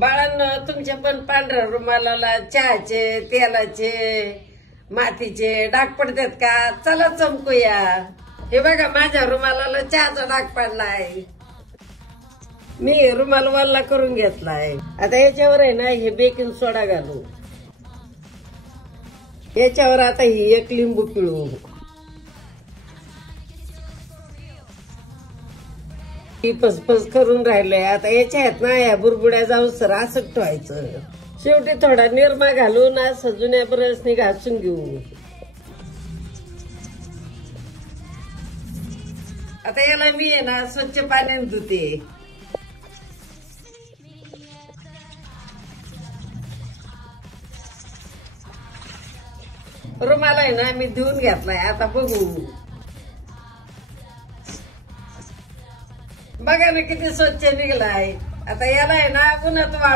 बाळांनो, तुमच्या पण पांढऱ्या रुमालाला चहाचे, तेलाचे, मातीचे डाग पडतात का? चला चमकूया. हे बघा, माझ्या रुमालाला चहाचा डाग पडलाय. मी रुमाल वल्ला करून घेतलाय. आता याच्यावर आहे ना, हे बेकिंग सोडा घालू. याच्यावर आता ही एक लिंबू पिळू. ही फसफस करून राहिलंय. आता याच्या आहेत ना, या बुरबुड्या जाऊन सर असं ठेवायचं. शेवटी थोडा निरमा घालून सजुन्या ब्रशनी घासून घेऊ. आता याला मी आहे ना, स्वच्छ पाण्याने धुते. रुमाल आहे ना, मी धुवून घेतलाय. आता बघू. बघा ना किती स्वच्छ निघलाय. आता याला आहे ना, उन्हात वाळू